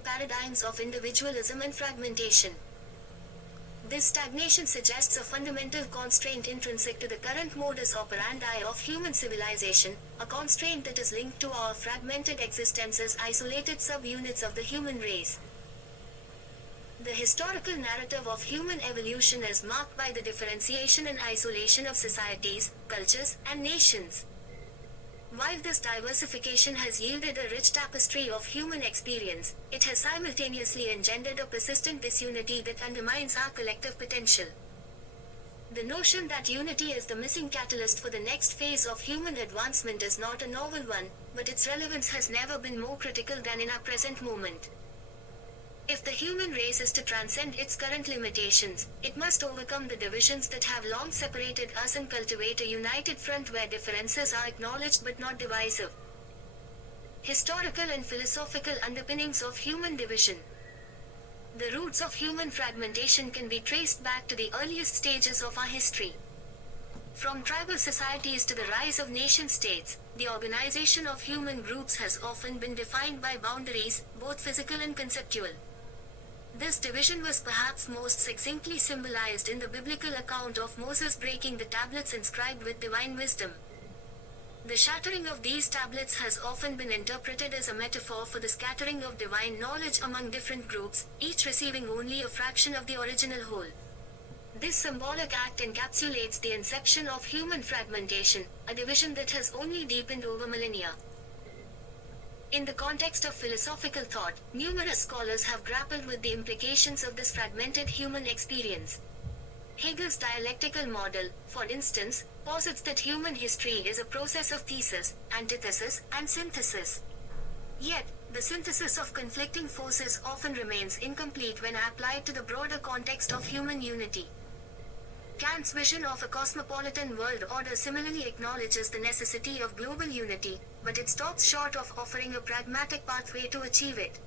existing paradigms of individualism and fragmentation. This stagnation suggests a fundamental constraint intrinsic to the current modus operandi of human civilization, a constraint that is linked to our fragmented existence as isolated subunits of the human race. The historical narrative of human evolution is marked by the differentiation and isolation of societies, cultures, and nations. While this diversification has yielded a rich tapestry of human experience, it has simultaneously engendered a persistent disunity that undermines our collective potential. The notion that unity is the missing catalyst for the next phase of human advancement is not a novel one, but its relevance has never been more critical than in our present moment. If the human race is to transcend its current limitations, it must overcome the divisions that have long separated us and cultivate a united front where differences are acknowledged but not divisive. Historical and philosophical underpinnings of human division. The roots of human fragmentation can be traced back to the earliest stages of our history. From tribal societies to the rise of nation-states, the organization of human groups has often been defined by boundaries, both physical and conceptual. This division was perhaps most succinctly symbolized in the biblical account of Moses breaking the tablets inscribed with divine wisdom. The shattering of these tablets has often been interpreted as a metaphor for the scattering of divine knowledge among different groups, each receiving only a fraction of the original whole. This symbolic act encapsulates the inception of human fragmentation, a division that has only deepened over millennia. In the context of philosophical thought, numerous scholars have grappled with the implications of this fragmented human experience. Hegel's dialectical model, for instance, posits that human history is a process of thesis, antithesis, and synthesis. Yet, the synthesis of conflicting forces often remains incomplete when applied to the broader context of human unity. Kant's vision of a cosmopolitan world order similarly acknowledges the necessity of global unity, but it stops short of offering a pragmatic pathway to achieve it.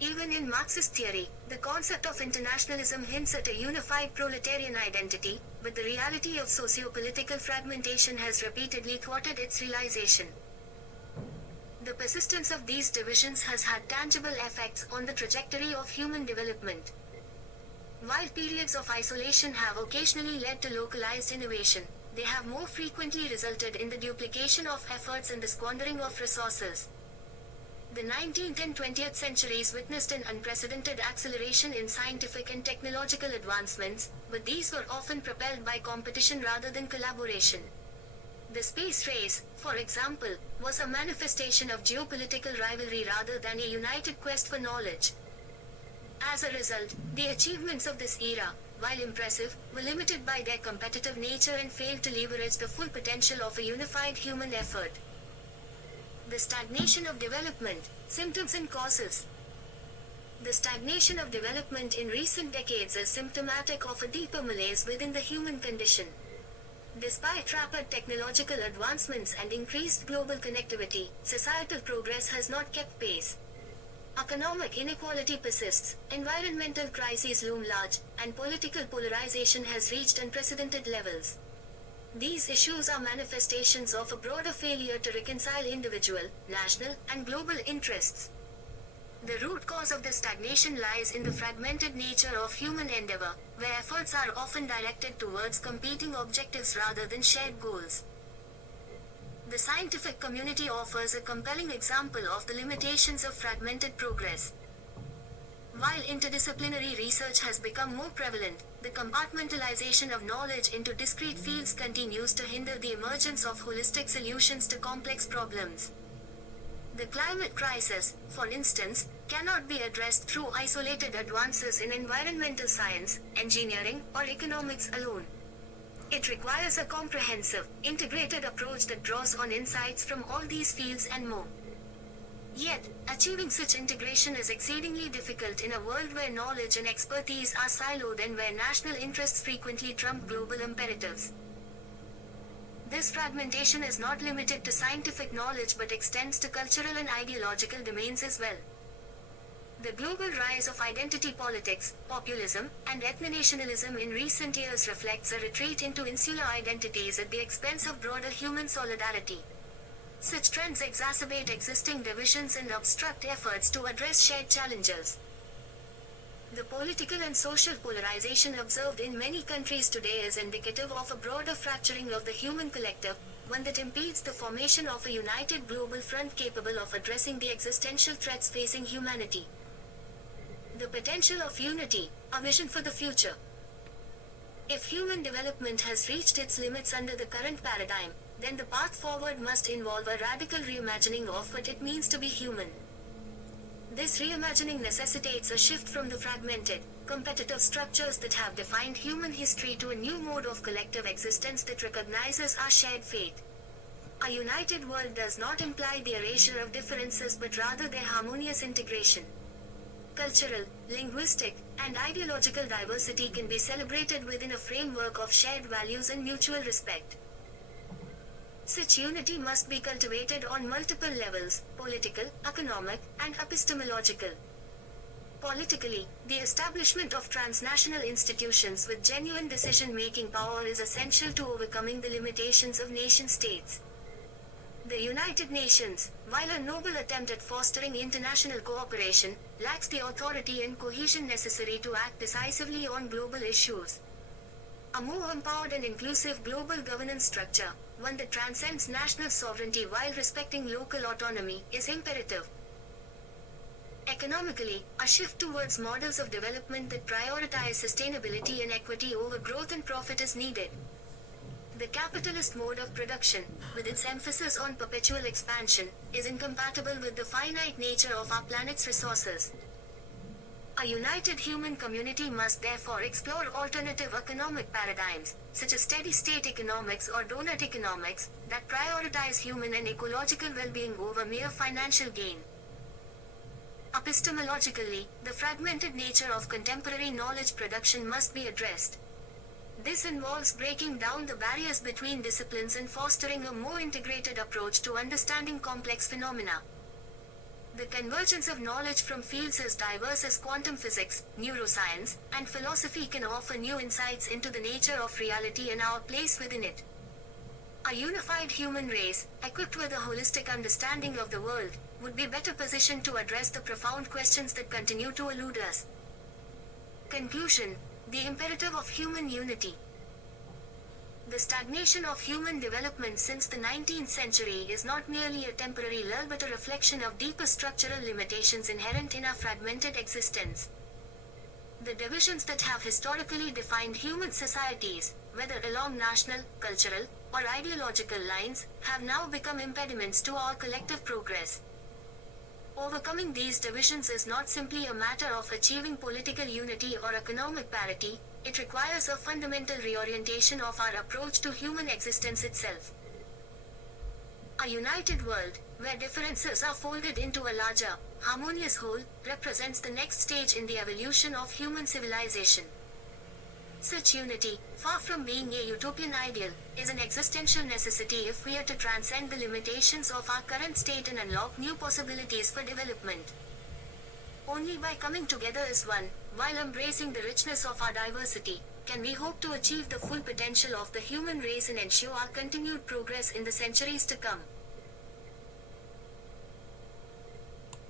Even in Marxist theory, the concept of internationalism hints at a unified proletarian identity, but the reality of socio-political fragmentation has repeatedly thwarted its realization. The persistence of these divisions has had tangible effects on the trajectory of human development. While periods of isolation have occasionally led to localized innovation, they have more frequently resulted in the duplication of efforts and the squandering of resources. The 19th and 20th centuries witnessed an unprecedented acceleration in scientific and technological advancements, but these were often propelled by competition rather than collaboration. The space race, for example, was a manifestation of geopolitical rivalry rather than a united quest for knowledge. As a result, the achievements of this era, while impressive, were limited by their competitive nature and failed to leverage the full potential of a unified human effort. The stagnation of development, symptoms and causes. The stagnation of development in recent decades is symptomatic of a deeper malaise within the human condition. Despite rapid technological advancements and increased global connectivity, societal progress has not kept pace. Economic inequality persists, environmental crises loom large, and political polarization has reached unprecedented levels. These issues are manifestations of a broader failure to reconcile individual, national, and global interests. The root cause of this stagnation lies in the fragmented nature of human endeavor, where efforts are often directed towards competing objectives rather than shared goals. The scientific community offers a compelling example of the limitations of fragmented progress. While interdisciplinary research has become more prevalent, the compartmentalization of knowledge into discrete fields continues to hinder the emergence of holistic solutions to complex problems. The climate crisis, for instance, cannot be addressed through isolated advances in environmental science, engineering, or economics alone. It requires a comprehensive, integrated approach that draws on insights from all these fields and more. Yet, achieving such integration is exceedingly difficult in a world where knowledge and expertise are siloed and where national interests frequently trump global imperatives. This fragmentation is not limited to scientific knowledge but extends to cultural and ideological domains as well. The global rise of identity politics, populism, and ethno-nationalism in recent years reflects a retreat into insular identities at the expense of broader human solidarity. Such trends exacerbate existing divisions and obstruct efforts to address shared challenges. The political and social polarization observed in many countries today is indicative of a broader fracturing of the human collective, one that impedes the formation of a united global front capable of addressing the existential threats facing humanity. The potential of unity, a vision for the future. If human development has reached its limits under the current paradigm, then the path forward must involve a radical reimagining of what it means to be human. This reimagining necessitates a shift from the fragmented, competitive structures that have defined human history to a new mode of collective existence that recognizes our shared fate. A united world does not imply the erasure of differences but rather their harmonious integration. Cultural, linguistic, and ideological diversity can be celebrated within a framework of shared values and mutual respect. Such unity must be cultivated on multiple levels: political, economic, and epistemological. Politically, the establishment of transnational institutions with genuine decision-making power is essential to overcoming the limitations of nation-states. The United Nations, while a noble attempt at fostering international cooperation, lacks the authority and cohesion necessary to act decisively on global issues. A more empowered and inclusive global governance structure, one that transcends national sovereignty while respecting local autonomy, is imperative. Economically, a shift towards models of development that prioritize sustainability and equity over growth and profit is needed. The capitalist mode of production, with its emphasis on perpetual expansion, is incompatible with the finite nature of our planet's resources. A united human community must therefore explore alternative economic paradigms, such as steady-state economics or donut economics, that prioritize human and ecological well-being over mere financial gain. Epistemologically, the fragmented nature of contemporary knowledge production must be addressed. This involves breaking down the barriers between disciplines and fostering a more integrated approach to understanding complex phenomena. The convergence of knowledge from fields as diverse as quantum physics, neuroscience, and philosophy can offer new insights into the nature of reality and our place within it. A unified human race, equipped with a holistic understanding of the world, would be better positioned to address the profound questions that continue to elude us. Conclusion: the imperative of human unity. The stagnation of human development since the 19th century is not merely a temporary lull but a reflection of deeper structural limitations inherent in our fragmented existence. The divisions that have historically defined human societies, whether along national, cultural, or ideological lines, have now become impediments to our collective progress. Overcoming these divisions is not simply a matter of achieving political unity or economic parity. It requires a fundamental reorientation of our approach to human existence itself. A united world, where differences are folded into a larger, harmonious whole, represents the next stage in the evolution of human civilization. Such unity, far from being a utopian ideal, is an existential necessity if we are to transcend the limitations of our current state and unlock new possibilities for development. Only by coming together as one, while embracing the richness of our diversity, can we hope to achieve the full potential of the human race and ensure our continued progress in the centuries to come.